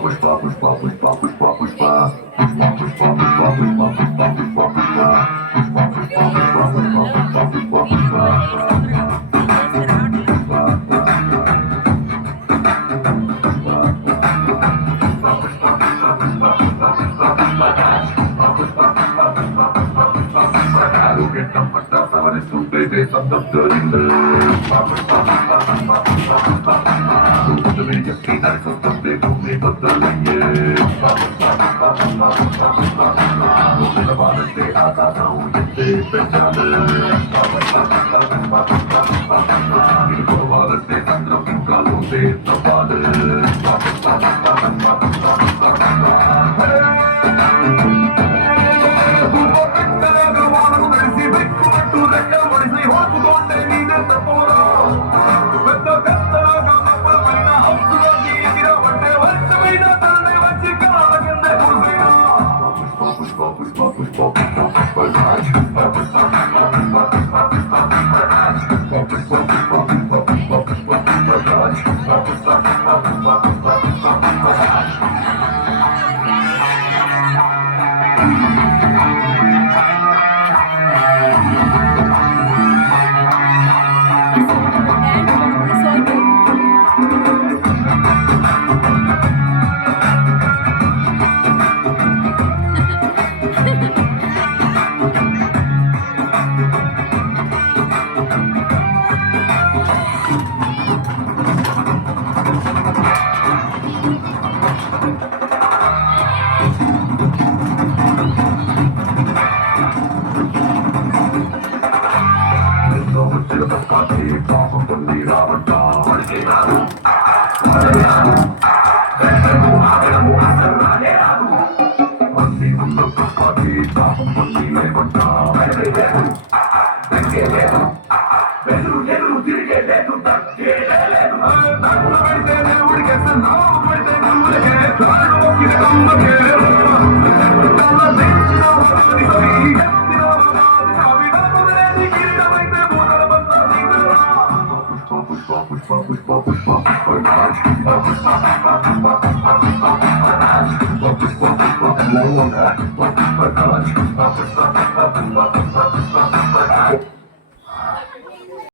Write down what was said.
Pushpa, pushpa, pushpa, pushpa, pushpa. Pushpa, pushpa, pushpa, pushpa, pushpa, pushpa, pushpa. Pushpa, pushpa, pushpa, pushpa, pushpa, pushpa, pushpa. నీకు చేస్తే రావట్లా. Arrogant పట్ట సవరిస్తుంటే దేశం దొరికింది ఎక్కి నడిచొస్తుంటే భూమి బద్దలయ్యే నిలవాలంటే ఆకాశం ఎత్తే పెంచాలి నిలవాలంటే చంద్రం ఇంకా లోతే తవ్వాలి డాన్స్ పట్టుకుంటే సోల్పోయింది. Pushpa, pushpa, pushpa, pushpa, pushpa, pushpa, pushpa, pushpa, pushpa, pushpa, pushpa, pushpa,